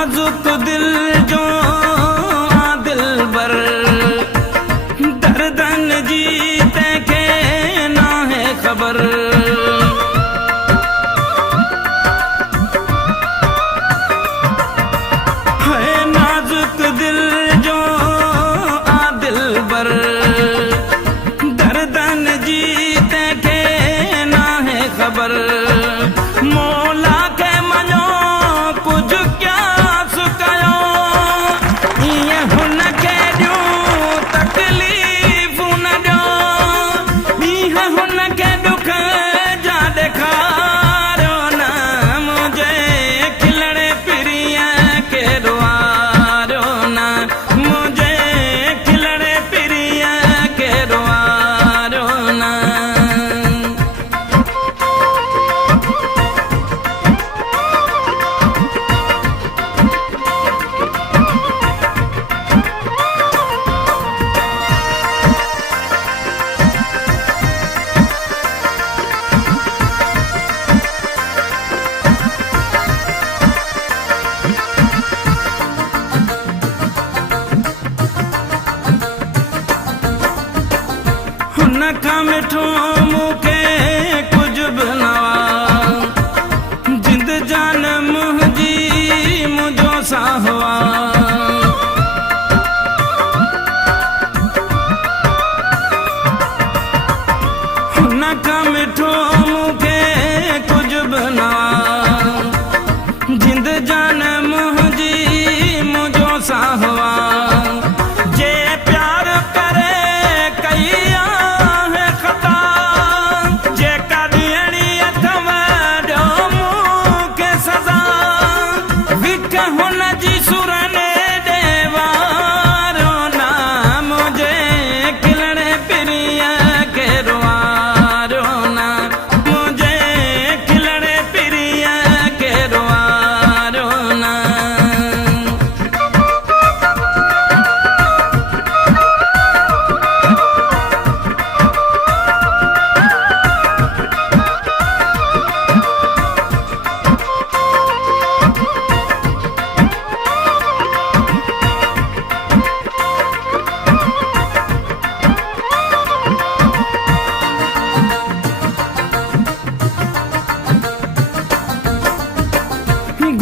नाजुक दिल जो आ दिल बर दर्दन जीते के ना है खबर। है नाजुक दिल जो आ दिल बर दर्दन जीते के ना है खबर। मौला के मनो कुछ क्या सुकायो ये हुन के ॾियो तकलीफ़ न ॾियो ये हुन के दुख जा ॾेखारियो न मुझे खिलड़े पिरीअ के रुआरियो न मुझे खिलड़े पिरीअ के रुआरियो न। हुन खां मिठो मूंखे कुझु बि न हुआ जिंद जान मुंहिंजी मुंहिंजो साहु हुन खां मिठो मूंखे कुझु बि न हुआ जिंद जान मुंहिंजी मुंहिंजो साहु जे प्यार करे कई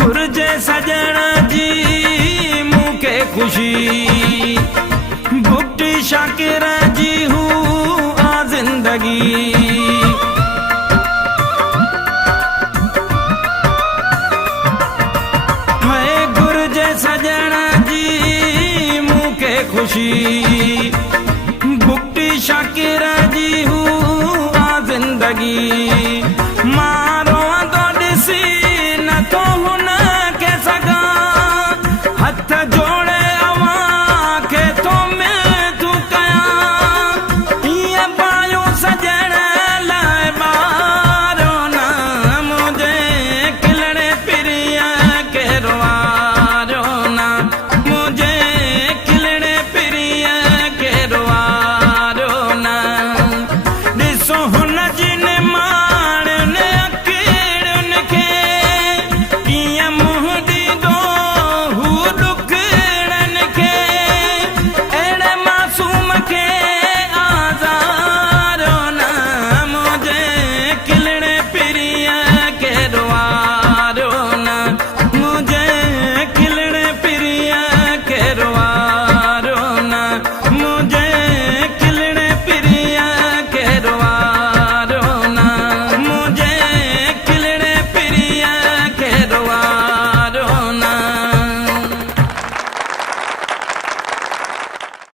घुर्जे सजण जी मूंखे खुशी भुगती शाकिर जी हूँ आ जिंदगी। है घुर्जे सजण जी मूंखे खुशी भुगती शाकिर जी हूँ आ जिंदगी।